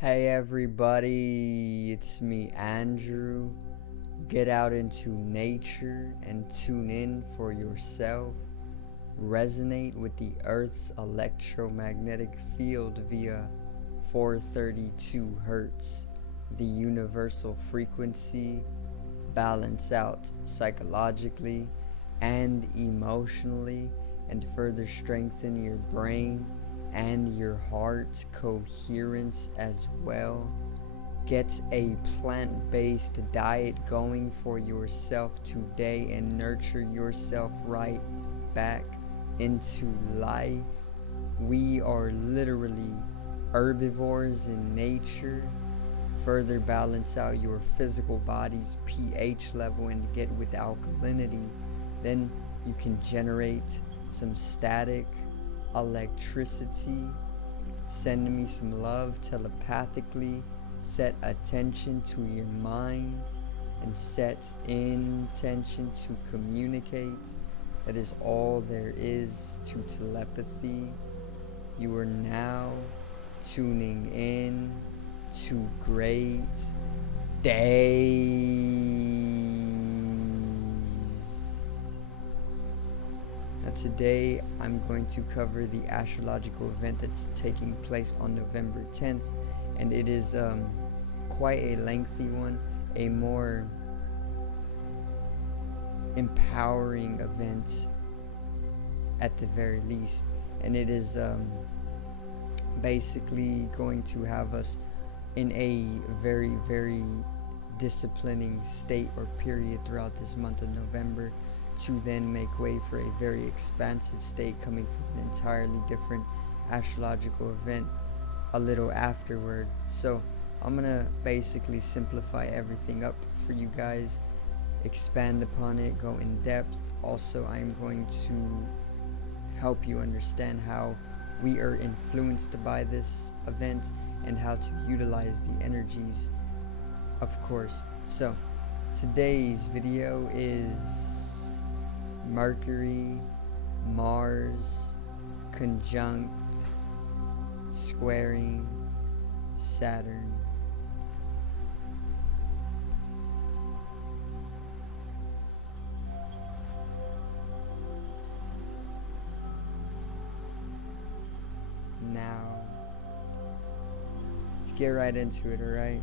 Hey everybody, it's me Andrew. Get out into nature and tune in for yourself. Resonate with the Earth's electromagnetic field via 432 Hertz, the universal frequency. Balance out psychologically and emotionally, and further strengthen your brain and your heart's coherence as well. Get a plant-based diet going for yourself today and nurture yourself right back into life. We are literally herbivores in nature. Further balance out your physical body's pH level and get with alkalinity. Then you can generate some static electricity. Send me some love telepathically. Set attention to your mind and set intention to communicate. That is all there is to telepathy. You are now tuning in to great days. Now today I'm going to cover the astrological event that's taking place on November 10th, and it is quite a lengthy one, a more empowering event at the very least, and it is basically going to have us in a very, very disciplining state or period throughout this month of November, to then make way for a very expansive state coming from an entirely different astrological event a little afterward. So I'm gonna basically simplify everything up for you guys, expand upon it, go in depth. Also, I'm going to help you understand how we are influenced by this event and how to utilize the energies, of course. So today's video is Mercury Mars conjunct squaring Saturn. Now let's get right into it, alright?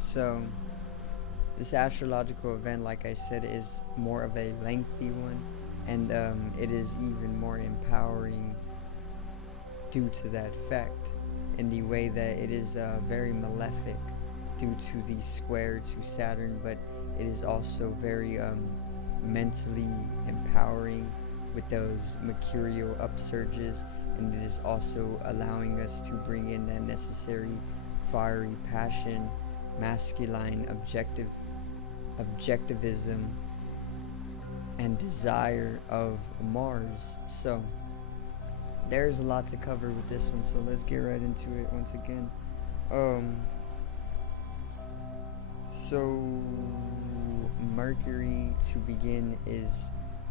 So this astrological event, like I said, is more of a lengthy one, and it is even more empowering due to that fact, in the way that it is very malefic due to the square to Saturn, but it is also very mentally empowering with those mercurial upsurges, and it is also allowing us to bring in that necessary fiery passion, masculine objectivism and desire of Mars. So there's a lot to cover with this one, so let's get right into it once again. So Mercury, to begin, is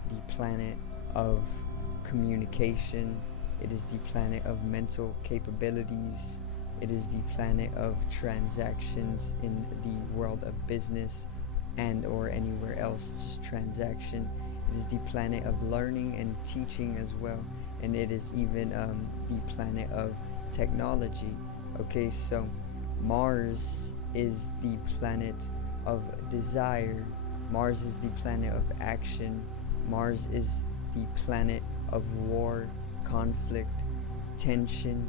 the planet of communication. It is the planet of mental capabilities. It is the planet of transactions in the world of business and or anywhere else, just transaction. It is the planet of learning and teaching as well, and it is even the planet of technology. Okay, so Mars is the planet of desire. Mars is the planet of action. Mars is the planet of war, conflict, tension,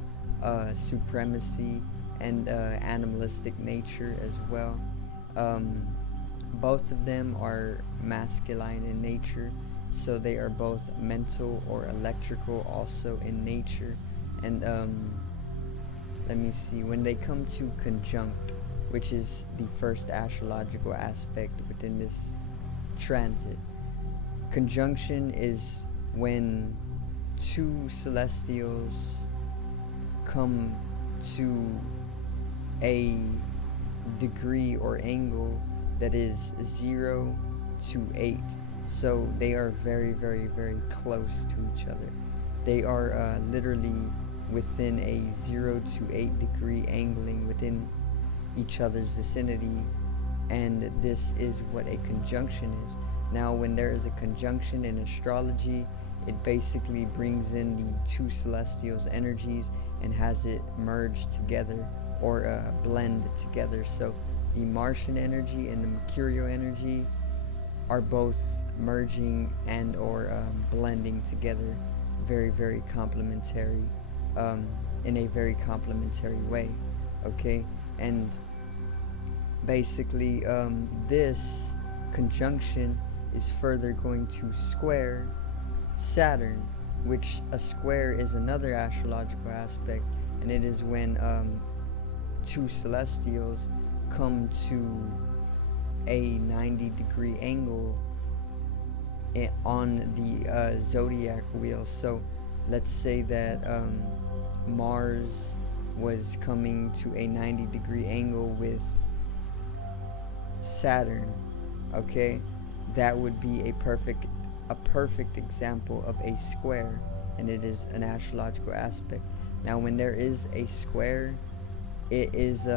supremacy, and animalistic nature as well. Both of them are masculine in nature, so they are both mental or electrical also in nature. And let me see, when they come to conjunct, which is the first astrological aspect within this transit, conjunction is when two celestials come to a degree or angle that is 0 to 8. So they are very, very, very close to each other. They are literally within a 0 to 8 degree angling within each other's vicinity, and this is what a conjunction is. Now, when there is a conjunction in astrology, it basically brings in the two celestials' energies and has it merge together or blend together. So the Martian energy and the Mercurial energy are both merging and or blending together very, very complementary, in a very complementary way. Okay, and basically this conjunction is further going to square Saturn, which a square is another astrological aspect, and it is when two celestials come to a 90-degree angle on the zodiac wheel. So let's say that Mars was coming to a 90-degree angle with Saturn. Okay, that would be a perfect example of a square, and it is an astrological aspect. Now, when there is a square, it is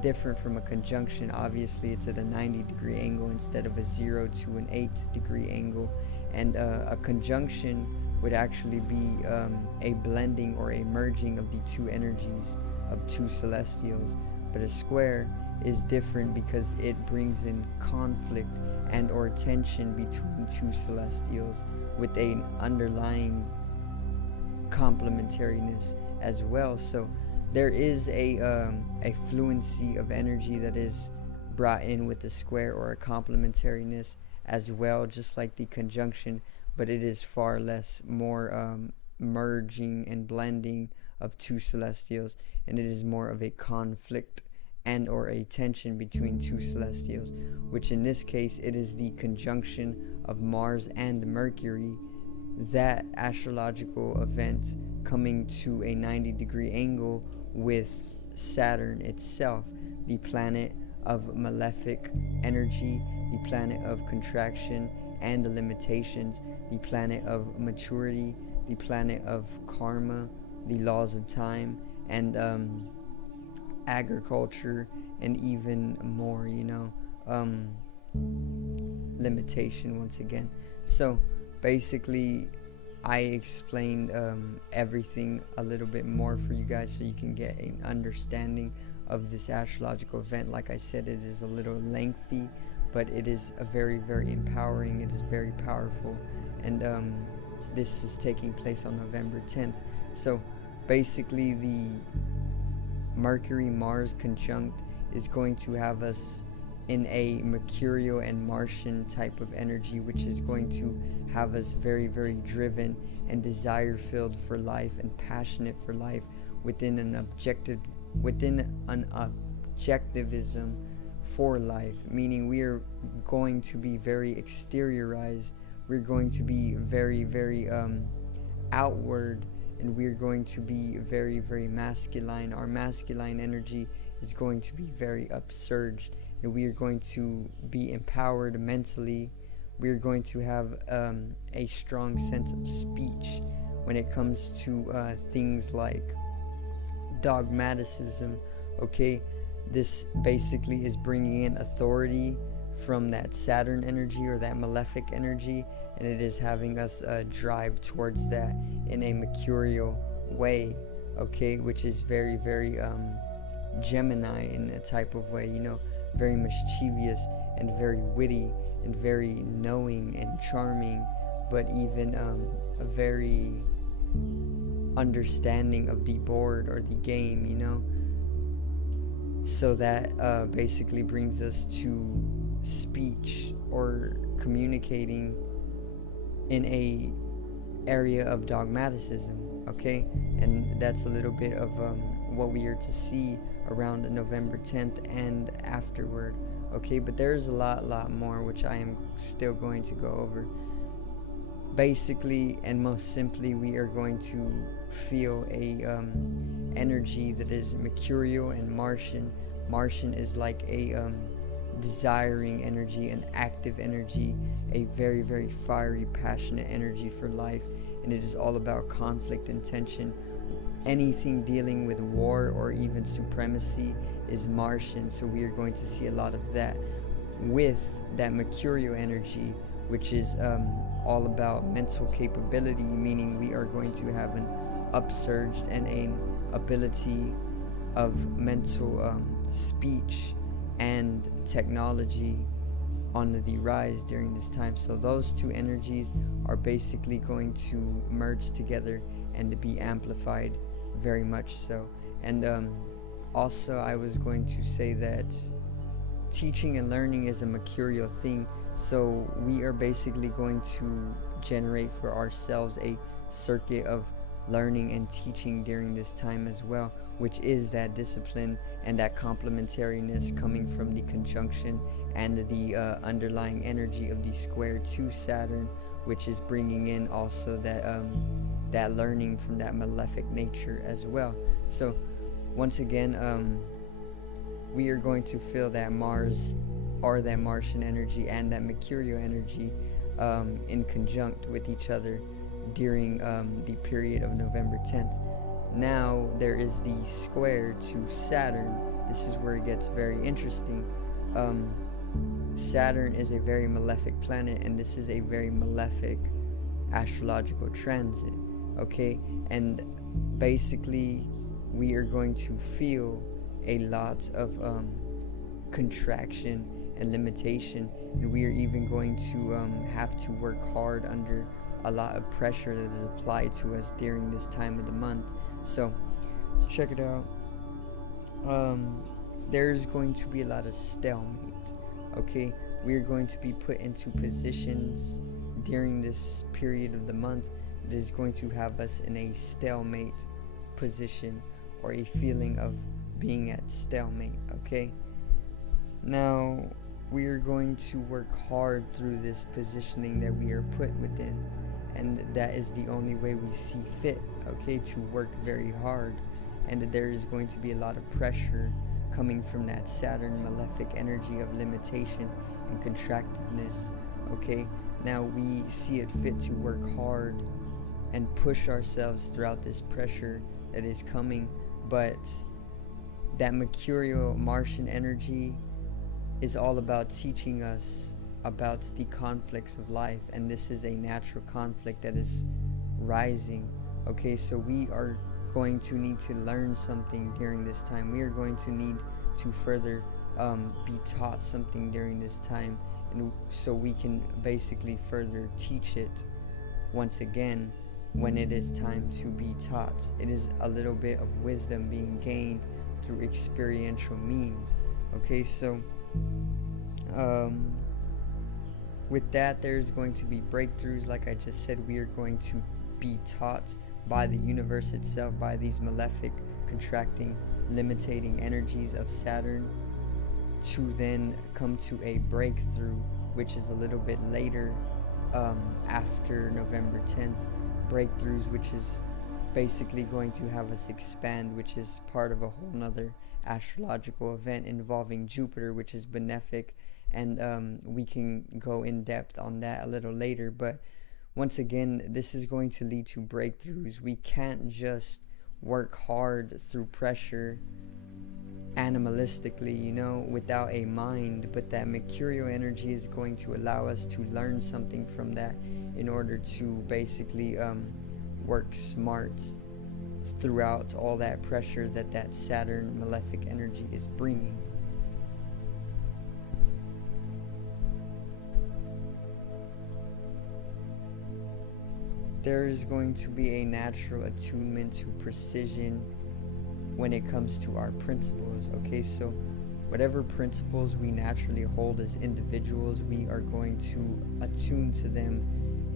different from a conjunction. Obviously, it's at a 90-degree angle instead of a 0 to an 8-degree angle, and a conjunction would actually be a blending or a merging of the two energies of two celestials. But a square is different because it brings in conflict and or tension between two celestials with an underlying complementariness as well. So there is a fluency of energy that is brought in with the square or a complementariness as well, just like the conjunction, but it is far less more merging and blending of two celestials, and it is more of a conflict and or a tension between two celestials, which in this case it is the conjunction of Mars and Mercury, that astrological event coming to a 90-degree angle with Saturn itself, the planet of malefic energy, the planet of contraction and the limitations, the planet of maturity, the planet of karma, the laws of time, and agriculture, and even more, limitation once again. So basically I explained everything a little bit more for you guys so you can get an understanding of this astrological event. Like I said, it is a little lengthy, but it is a very, very empowering. It is very powerful, and this is taking place on November 10th. So basically the Mercury Mars conjunct is going to have us in a Mercurial and Martian type of energy, which is going to have us very, very driven and desire filled for life and passionate for life within an objectivism for life, meaning we are going to be very exteriorized, we're going to be very, very outward, and we're going to be very, very masculine. Our masculine energy is going to be very upsurged, and we are going to be empowered mentally. We're going to have a strong sense of speech when it comes to things like dogmaticism. Okay, this basically is bringing in authority from that Saturn energy or that malefic energy, and it is having us drive towards that in a mercurial way, okay, which is very, very Gemini in a type of way, very mischievous and very witty and very knowing and charming, but even a very understanding of the board or the game, so that basically brings us to speech or communicating in a area of dogmaticism, okay, and that's a little bit of what we are to see around November 10th and afterward, okay, but there's a lot more which I am still going to go over. Basically and most simply, we are going to feel a energy that is mercurial and Martian. Martian is like a desiring energy, an active energy, a very, very fiery, passionate energy for life, and it is all about conflict and tension. Anything dealing with war or even supremacy is Martian, so we are going to see a lot of that with that Mercurial energy, which is all about mental capability, meaning we are going to have an upsurge and an ability of mental speech and technology on the rise during this time. So those two energies are basically going to merge together and to be amplified very much so. And also I was going to say that teaching and learning is a mercurial thing, so we are basically going to generate for ourselves a circuit of learning and teaching during this time as well, which is that discipline and that complementariness coming from the conjunction and the underlying energy of the square to Saturn, which is bringing in also that learning from that malefic nature as well. So once again, we are going to feel that Mars or that Martian energy and that Mercurial energy in conjunct with each other during the period of November 10th. Now there is the square to Saturn. This is where it gets very interesting. Saturn is a very malefic planet, and this is a very malefic astrological transit, okay? And basically we are going to feel a lot of contraction and limitation, and we are even going to have to work hard under a lot of pressure that is applied to us during this time of the month. So check it out. There's going to be a lot of stalemate, okay? We are going to be put into positions during this period of the month that is going to have us in a stalemate position, or a feeling of being at stalemate, okay? Now we are going to work hard through this positioning that we are put within, and that is the only way we see fit, okay, to work very hard. And there is going to be a lot of pressure coming from that Saturn malefic energy of limitation and contractiveness, okay? Now we see it fit to work hard and push ourselves throughout this pressure that is coming, but that Mercurial Martian energy is all about teaching us about the conflicts of life, and this is a natural conflict that is rising, okay? So we are going to need to learn something during this time. We are going to need to further be taught something during this time, and so we can basically further teach it once again when it is time to be taught. It is a little bit of wisdom being gained through experiential means, okay? So with that, there's going to be breakthroughs. Like I just said, we are going to be taught by the universe itself, by these malefic, contracting, limiting energies of Saturn, to then come to a breakthrough, which is a little bit later, after November 10th. Breakthroughs, which is basically going to have us expand, which is part of a whole nother astrological event involving Jupiter, which is benefic, and we can go in depth on that a little later. But once again, this is going to lead to breakthroughs. We can't just work hard through pressure animalistically, without a mind, but that Mercurial energy is going to allow us to learn something from that in order to basically work smart throughout all that pressure that Saturn malefic energy is bringing. There is going to be a natural attunement to precision when it comes to our principles, okay? So whatever principles we naturally hold as individuals, we are going to attune to them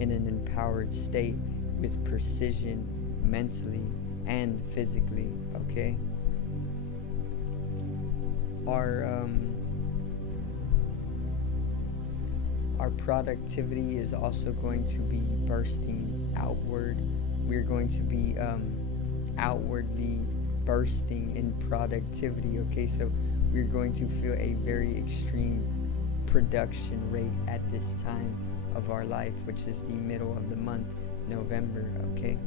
in an empowered state with precision mentally and physically, okay? Our productivity is also going to be bursting outward. We're going to be outwardly bursting in productivity, okay? So we're going to feel a very extreme production rate at this time of our life, which is the middle of the month. November, okay?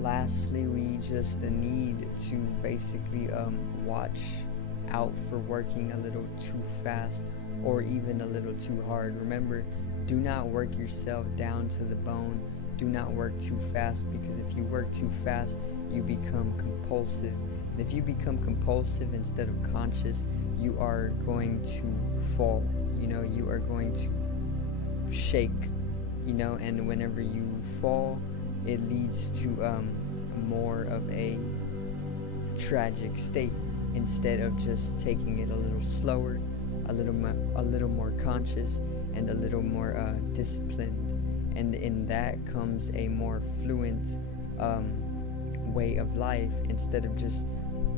Lastly, we just need to basically watch out for working a little too fast or even a little too hard. Remember, do not work yourself down to the bone. Do not work too fast, because if you work too fast, you become compulsive. And if you become compulsive instead of conscious, you are going to fall. You are going to shake, and whenever you fall, it leads to more of a tragic state, instead of just taking it a little slower, a little more conscious, and a little more disciplined. And in that comes a more fluent way of life, instead of just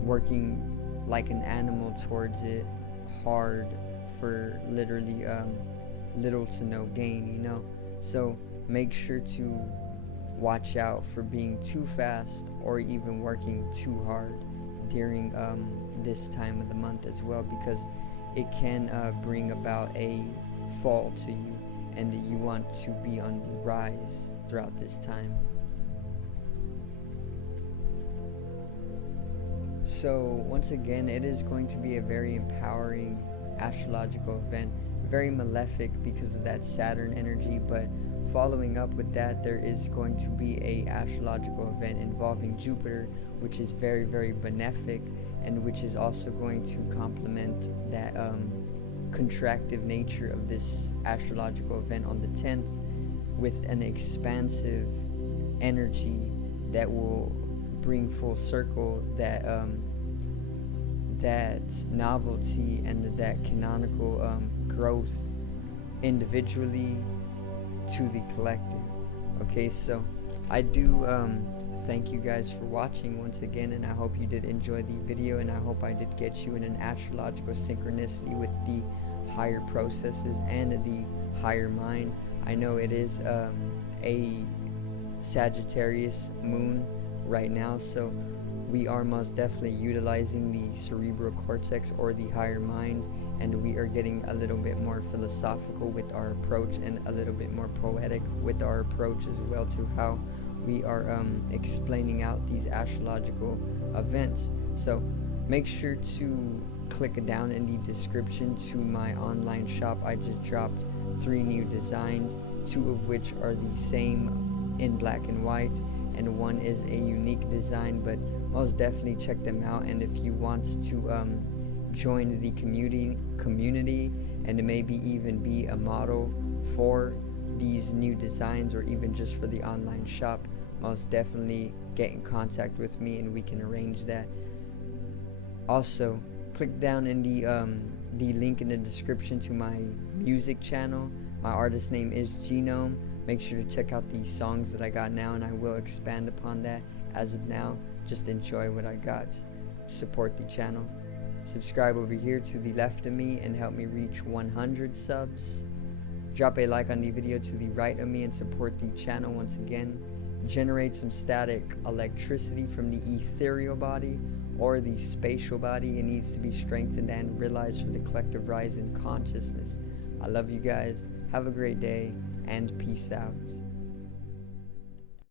working like an animal towards it hard for literally little to no gain. So make sure to watch out for being too fast or even working too hard during this time of the month as well, because it can bring about a fall to you, and you want to be on the rise throughout this time. So once again, it is going to be a very empowering astrological event, very malefic because of that Saturn energy, but following up with that, there is going to be a astrological event involving Jupiter, which is very, very benefic, and which is also going to complement that contractive nature of this astrological event on the 10th, with an expansive energy that will bring full circle that that novelty and that canonical growth individually to the collective. Okay, so I do thank you guys for watching once again, and I hope you did enjoy the video, and I hope I did get you in an astrological synchronicity with the higher processes and the higher mind. I know it is a Sagittarius moon right now, so we are most definitely utilizing the cerebral cortex or the higher mind, and we are getting a little bit more philosophical with our approach, and a little bit more poetic with our approach as well, to how we are explaining out these astrological events. So make sure to click down in the description to my online shop. I just dropped 3 new designs, 2 of which are the same in black and white, and 1 is a unique design, but most definitely check them out. And if you want to join the community and maybe even be a model for these new designs, or even just for the online shop, most definitely get in contact with me and we can arrange that. Also, click down in the link in the description to my music channel. My artist name is Genome. Make sure to check out the songs that I got now, and I will expand upon that. As of now, just enjoy what I got. Support the channel. Subscribe over here to the left of me and help me reach 100 subs. Drop a like on the video to the right of me and support the channel once again. Generate some static electricity from the ethereal body or the spatial body. It needs to be strengthened and realized for the collective rise in consciousness. I love you guys. Have a great day, and peace out.